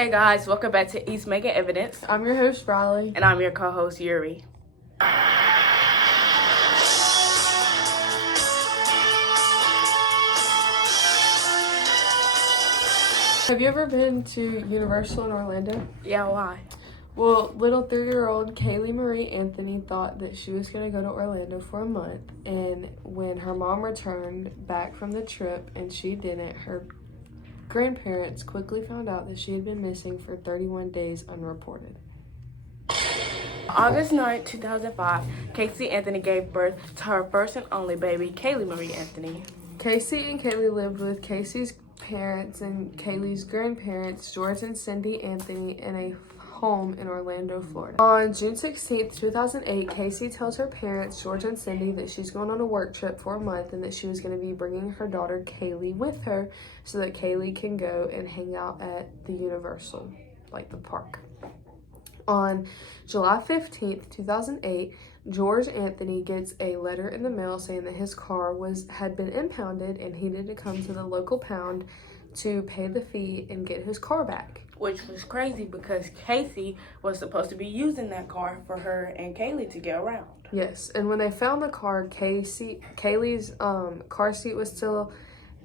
Hey guys, welcome back to East Making Evidence. I'm your host, Riley. And I'm your co-host, Yuri. Have you ever been to Universal in Orlando? Yeah, why? Well, little 3-year-old Caylee Marie Anthony thought that she was going to go to Orlando for a month. And when her mom returned back from the trip and she didn't, her grandparents quickly found out that she had been missing for 31 days unreported. August 9, 2005, Casey Anthony gave birth to her first and only baby, Caylee Marie Anthony. Casey and Caylee lived with Casey's parents and Kaylee's grandparents, George and Cindy Anthony, in a home in Orlando, Florida. On June 16th, 2008, Casey tells her parents, George and Cindy, that she's going on a work trip for a month and that she was going to be bringing her daughter Caylee with her so that Caylee can go and hang out at the Universal, like the park. On July 15th, 2008, George Anthony gets a letter in the mail saying that his car had been impounded and he needed to come to the local pound to pay the fee and get his car back. Which was crazy because Casey was supposed to be using that car for her and Caylee to get around. Yes, and when they found the car, Kaylee's car seat was still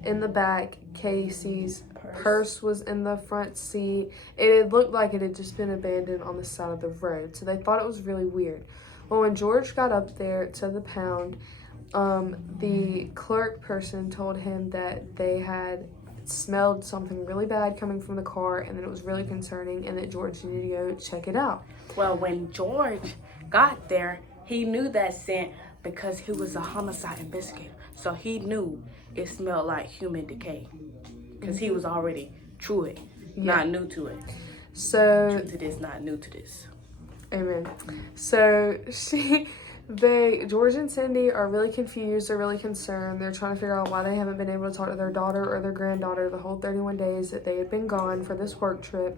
in the back. Casey's purse was in the front seat. It looked like it had just been abandoned on the side of the road, so they thought it was really weird. Well, when George got up there to the pound, the clerk person told him that they had smelled something really bad coming from the car and that it was really concerning and that George needed to go check it out. Well, when George got there, he knew that scent because he was a homicide investigator. So he knew it smelled like human decay because he was already true it, not new to it. So true to this, not new to this. Amen. So George and Cindy are really confused. They're really concerned. They're trying to figure out why they haven't been able to talk to their daughter or their granddaughter the whole 31 days that they had been gone for this work trip.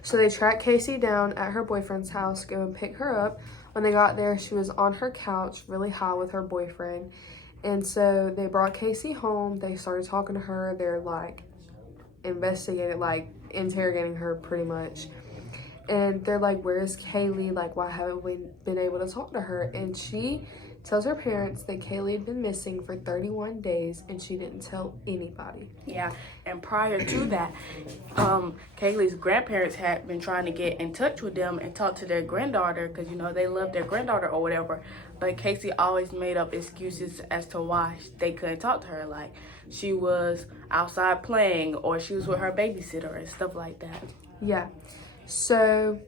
So they track Casey down at her boyfriend's house, go and pick her up. When they got there, she was on her couch, really high with her boyfriend. And so they brought Casey home. They started talking to her. They're like interrogating her pretty much. And they're like, where's Caylee? Like, why haven't we been able to talk to her? And she tells her parents that Caylee had been missing for 31 days and she didn't tell anybody. Yeah, and prior to that, Kaylee's grandparents had been trying to get in touch with them and talk to their granddaughter because, you know, they love their granddaughter or whatever. But Casey always made up excuses as to why they couldn't talk to her. Like, she was outside playing or she was with her babysitter and stuff like that. Yeah. So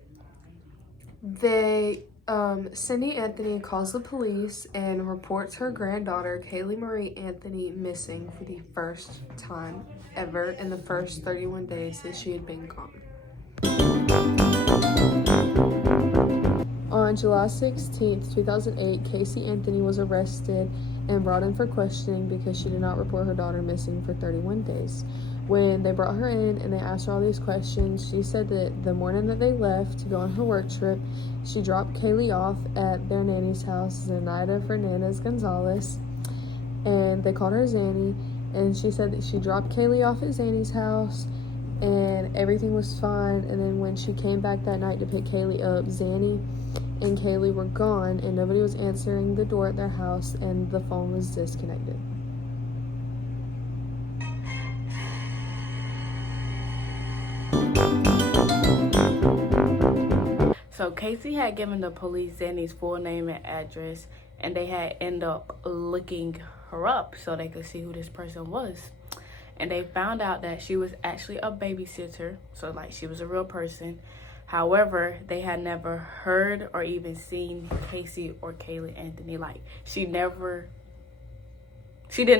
Cindy Anthony calls the police and reports her granddaughter, Caylee Marie Anthony, missing for the first time ever in the first 31 days that she had been gone. On July 16th, 2008, Casey Anthony was arrested and brought in for questioning because she did not report her daughter missing for 31 days. When they brought her in and they asked her all these questions, she said that the morning that they left to go on her work trip, she dropped Caylee off at their nanny's house, Zenaida Fernandez Gonzalez, and they called her Zanny, and she said that she dropped Caylee off at Zanny's house and everything was fine, and then when she came back that night to pick Caylee up, Zanny and Caylee were gone and nobody was answering the door at their house and the phone was disconnected. So Casey had given the police Zanny's full name and address, and they had ended up looking her up so they could see who this person was. And they found out that she was actually a babysitter, so like she was a real person. However, they had never heard or even seen Casey or Caylee Anthony. Like she didn't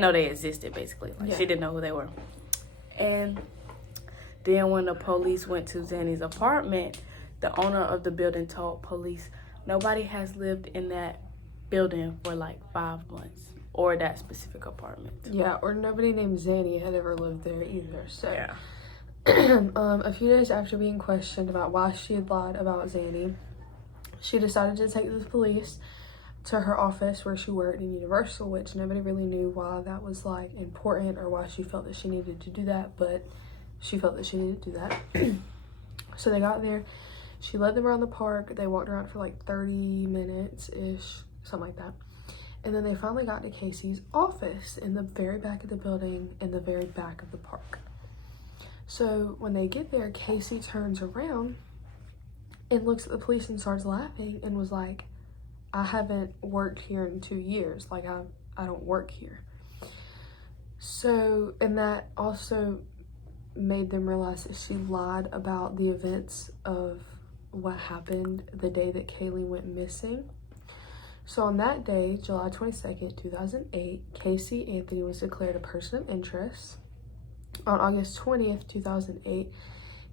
know they existed, basically. Like She didn't know who they were. And then when the police went to Zanny's apartment, the owner of the building told police nobody has lived in that building for like 5 months, or that specific apartment. Yeah, or nobody named Zanny had ever lived there either. So yeah. A few days after being questioned about why she had lied about Zanny, she decided to take the police to her office where she worked in Universal, which nobody really knew why that was like important or why she felt that she needed to do that, but she felt that she needed to do that. So they got there. She led them around the park. They walked around for like 30 minutes-ish, something like that. And then they finally got to Casey's office in the very back of the building, in the very back of the park. So when they get there, Casey turns around and looks at the police and starts laughing and was like, I haven't worked here in 2 years. Like, I don't work here. So, and that also made them realize that she lied about the events of what happened the day that Caylee went missing. So on that day, July 22nd, 2008, Casey Anthony was declared a person of interest. On August 20th, 2008,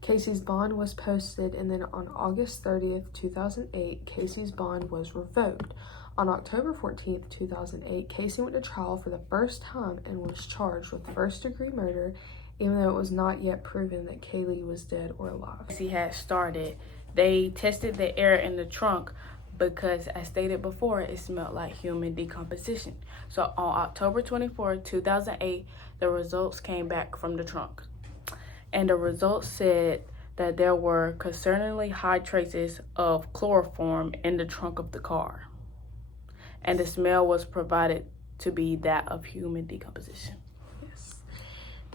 Casey's bond was posted, and then on August 30th, 2008, Casey's bond was revoked. On October 14th, 2008, Casey went to trial for the first time and was charged with first-degree murder, even though it was not yet proven that Caylee was dead or alive. Casey had started. They tested the air in the trunk because, as stated before, it smelled like human decomposition. So on October 24, 2008, the results came back from the trunk. And the results said that there were concerningly high traces of chloroform in the trunk of the car. And the smell was provided to be that of human decomposition.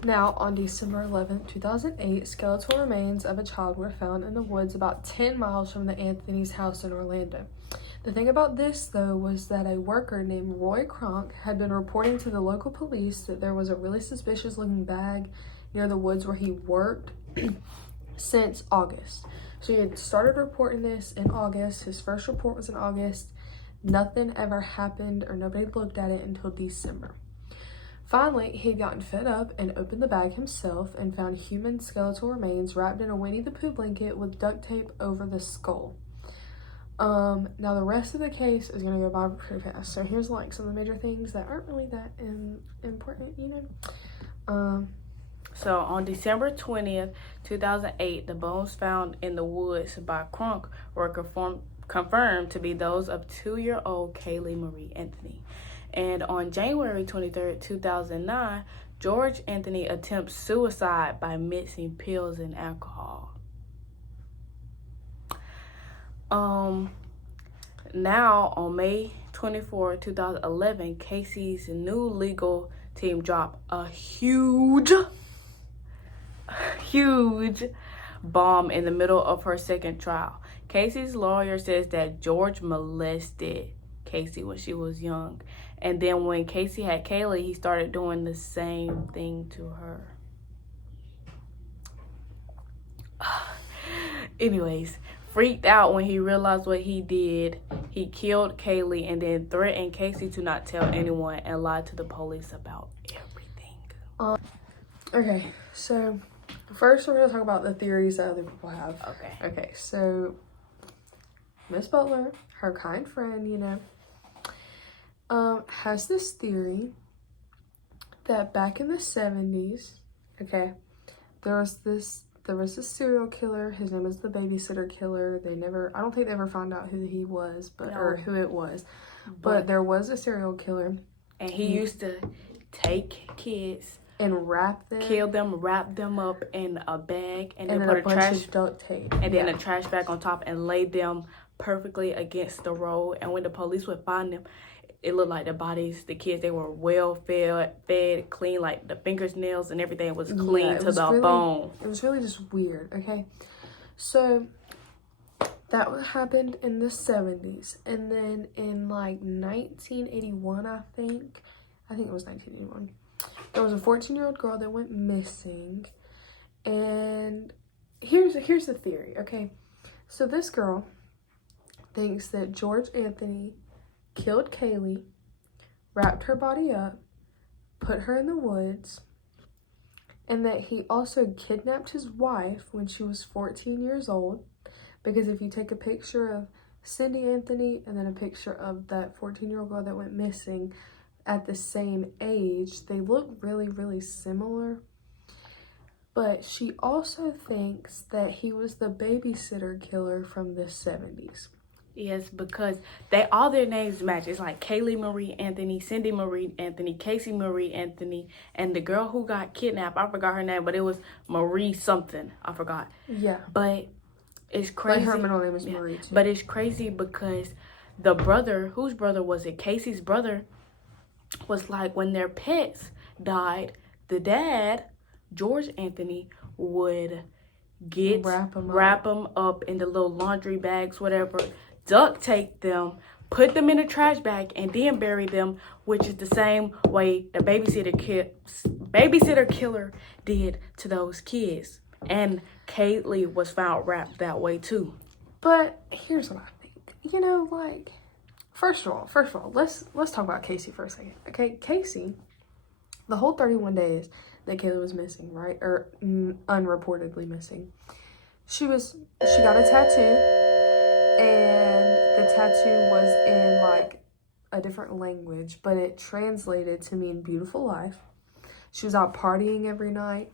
Now, on December 11th, 2008, skeletal remains of a child were found in the woods about 10 miles from the Anthony's house in Orlando. The thing about this, though, was that a worker named Roy Kronk had been reporting to the local police that there was a really suspicious-looking bag near the woods where he worked since August. So he had started reporting this in August. His first report was in August. Nothing ever happened, or nobody looked at it until December. Finally, he had gotten fed up and opened the bag himself and found human skeletal remains wrapped in a Winnie the Pooh blanket with duct tape over the skull. Now the rest of the case is going to go by pretty fast. So here's like some of the major things that aren't really that important, you know. So on December 20th, 2008, the bones found in the woods by Kronk were confirmed to be those of 2-year-old Caylee Marie Anthony. And on January 23rd, 2009, George Anthony attempts suicide by mixing pills and alcohol. Now, on May 24, 2011, Casey's new legal team dropped a huge bomb in the middle of her second trial. Casey's lawyer says that George molested Casey when she was young. And then when Casey had Caylee, he started doing the same thing to her. Anyways, freaked out when he realized what he did, he killed Caylee and then threatened Casey to not tell anyone and lied to the police about everything. Okay, so first we're going to talk about the theories that other people have. Okay, so Miss Butler, her kind friend, you know, has this theory that back in the 70s, okay, there was this serial killer. His name is the babysitter killer. I don't think they ever found out who he was, or who it was, but there was a serial killer. And he used to take kids and kill them, wrap them up in a bag, and then put a bunch of duct tape. And then a trash bag on top and lay them perfectly against the road. And when the police would find them, it looked like the kids, they were well fed, clean, like the fingernails and everything was clean to the bone. It was really just weird, okay? So that happened in the 70s. And then in like 1981, I think it was 1981, there was a 14-year-old girl that went missing. And here's the theory, okay? So this girl thinks that George Anthony killed Caylee, wrapped her body up, put her in the woods, and that he also kidnapped his wife when she was 14 years old. Because if you take a picture of Cindy Anthony and then a picture of that 14-year-old girl that went missing at the same age, they look really, really similar. But she also thinks that he was the babysitter killer from the 70s. Yes, because all their names match. It's like Caylee Marie Anthony, Cindy Marie Anthony, Casey Marie Anthony, and the girl who got kidnapped, I forgot her name, but it was Marie something. I forgot. Yeah. But it's crazy. Like her middle name is Marie too. But it's crazy because the brother, whose brother was it? Casey's brother was like, when their pets died, the dad, George Anthony, would wrap them up in the little laundry bags, whatever, duct tape them, put them in a trash bag, and then bury them, which is the same way the babysitter killer did to those kids. And Caylee was found wrapped that way too. But here's what I think. You know, like, first of all, let's talk about Casey for a second. Okay, Casey, the whole 31 days that Caylee was missing, right, or unreportedly missing, she got a tattoo. And the tattoo was in like a different language, but it translated to mean beautiful life. She was out partying every night.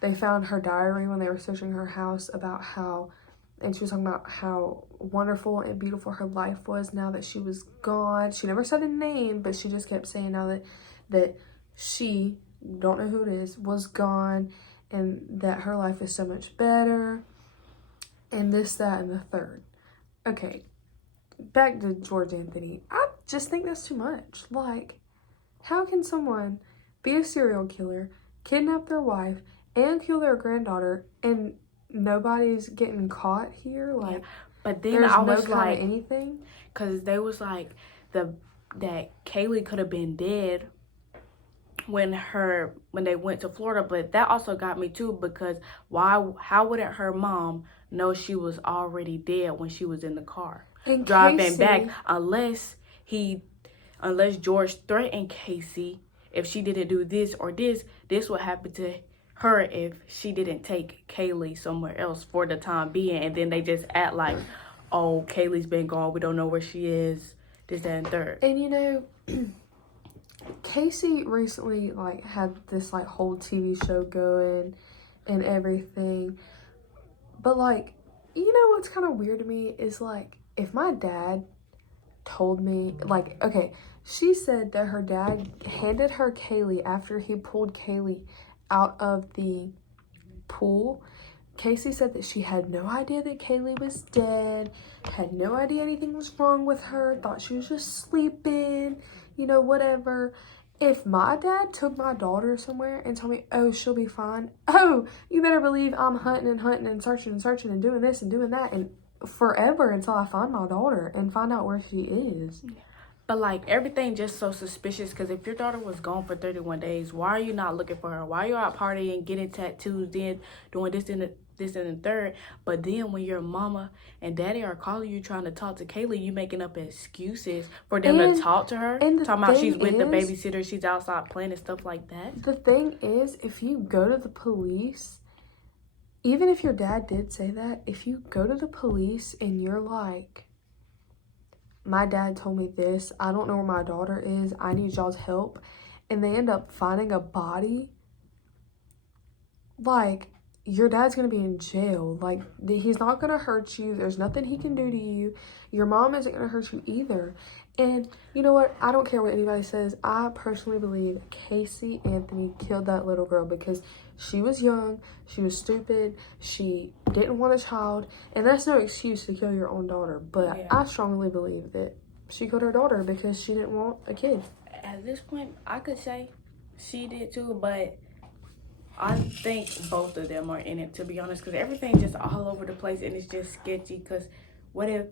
They found her diary when they were searching her house and she was talking about how wonderful and beautiful her life was now that she was gone. She never said a name, but she just kept saying now that she, don't know who it is, was gone, and that her life is so much better, and this, that, and the third. Okay, back to George Anthony. I just think that's too much. Like, how can someone be a serial killer, kidnap their wife, and kill their granddaughter, and nobody's getting caught here? Like, yeah. But then I was like, anything, because they was like that Caylee could have been dead when they went to Florida, but that also got me too, because how wouldn't her mom know she was already dead when she was in the car driving back, unless George threatened Casey, if she didn't do this or this would happen to her if she didn't take Caylee somewhere else for the time being. And then they just act like, oh, Kaylee's been gone, we don't know where she is, this, that, and third. And you know, Casey recently like had this like whole TV show going and everything. But like, you know what's kind of weird to me is like, if my dad told me, like, okay, she said that her dad handed her Caylee after he pulled Caylee out of the pool. Casey said that she had no idea that Caylee was dead, had no idea anything was wrong with her, thought she was just sleeping, you know, whatever. If my dad took my daughter somewhere and told me, oh, she'll be fine, oh, you better believe I'm hunting and searching and doing this and doing that and forever until I find my daughter and find out where she is. But like, everything just so suspicious, because if your daughter was gone for 31 days, why are you not looking for her? Why are you out partying, getting tattoos, then doing this and the third? But then when your mama and daddy are calling you trying to talk to Caylee, you making up excuses for them to talk to her. And talking about she's with the babysitter, she's outside playing and stuff like that. The thing is, if you go to the police, even if your dad did say that, if you go to the police and you're like, my dad told me this, I don't know where my daughter is, I need y'all's help, and they end up finding a body, like, your dad's gonna be in jail. Like, he's not gonna hurt you, there's nothing he can do to you, your mom isn't gonna hurt you either. And you know what, I don't care what anybody says, I personally believe Casey Anthony killed that little girl because she was young, she was stupid, she didn't want a child, and that's no excuse to kill your own daughter. But yeah, I strongly believe that she killed her daughter because she didn't want a kid. At this point, I could say she did too, but I think both of them are in it, to be honest, because everything's just all over the place and it's just sketchy. Because what if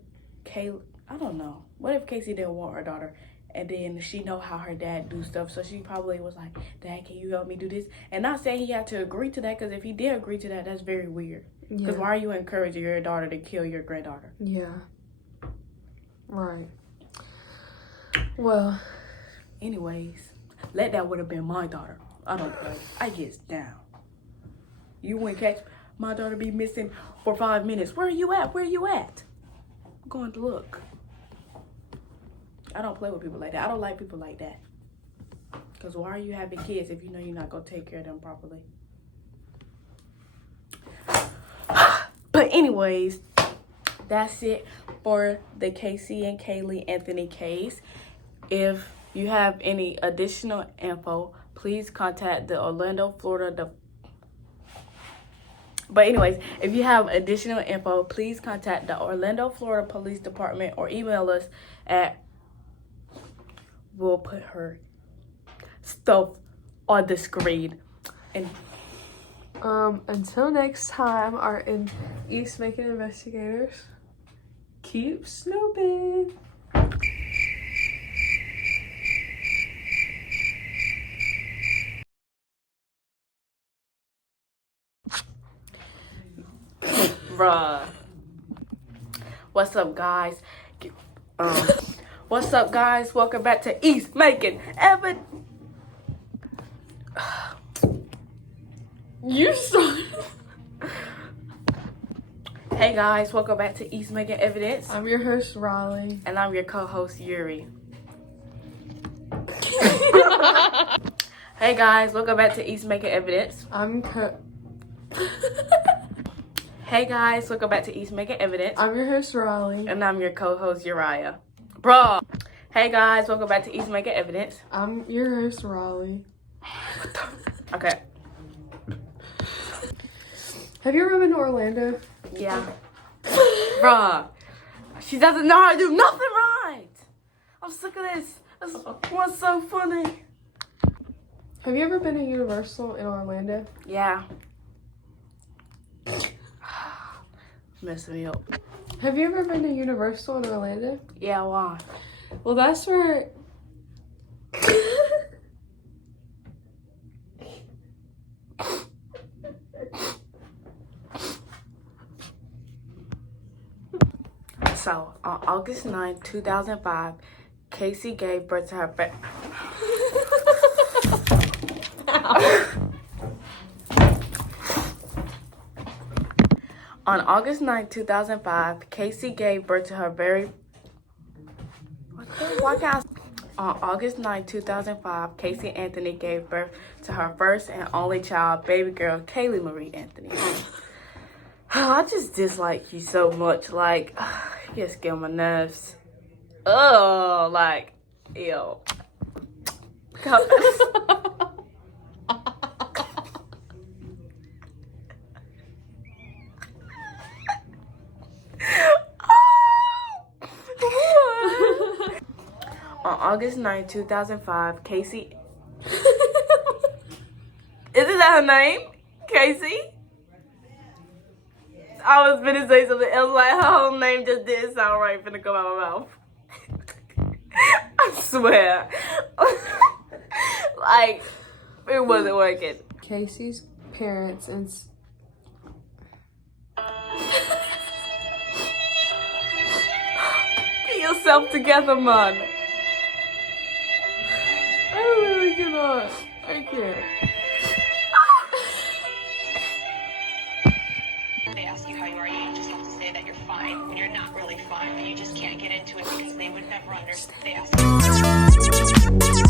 I don't know, what if Casey didn't want her daughter? And then she know how her dad do stuff. So she probably was like, Dad, can you help me do this? And not saying he had to agree to that, because if he did agree to that, that's very weird. Because why are you encouraging your daughter to kill your granddaughter? Yeah. Right. Well. Anyways, that would have been my daughter. I don't play. I gets down. You wouldn't catch my daughter be missing for 5 minutes. Where are you at? Where are you at? I'm going to look. I don't play with people like that. I don't like people like that. Because why are you having kids if you know you're not going to take care of them properly? But anyways, that's it for the Casey and Caylee Anthony case. If you have any additional info, please contact the Orlando, Florida. But anyways, if you have additional info, please contact the Orlando, Florida Police Department or email us at, we'll put her stuff on the screen. And until next time, our East Macon investigators, keep snooping. Bruh. What's up, guys? What's up, guys? Welcome back to East Macon Evan. You started. Hey guys, welcome back to East Macon Evidence. I'm your host, Raleigh. And I'm your co-host, Yuri. Hey guys, welcome back to East Macon Evidence. Hey guys, welcome back to East Macon Evidence. I'm your host, Raleigh. And I'm your co-host, Uriah. Bruh. Hey guys, welcome back to East Macon Evidence. I'm your host, Raleigh. Okay. Have you ever been to Orlando? Yeah. Bruh. She doesn't know how to do nothing right. I'm sick of this. What's so funny? Have you ever been to Universal in Orlando? Yeah. Messing me up. Have you ever been to Universal in Orlando? Yeah, why? Well, that's where... So, on August 9, 2005, Casey gave birth to her On August 9, 2005, Casey gave birth to her On August 9, 2005, Casey Anthony gave birth to her first and only child, baby girl, Caylee Marie Anthony. I just dislike you so much. Like, you just get on my nerves. Oh, like, ew. On August 9, 2005, Casey... Isn't that her name? Casey? I was finna say something else, like her whole name just didn't sound right finna come out of my mouth. I swear. Like, it wasn't working. Casey's parents and... Get yourself together, man. I really cannot. I can't. They ask you how you are, you just have to say that you're fine when you're not really fine, and you just can't get into it because they would never understand. They ask you.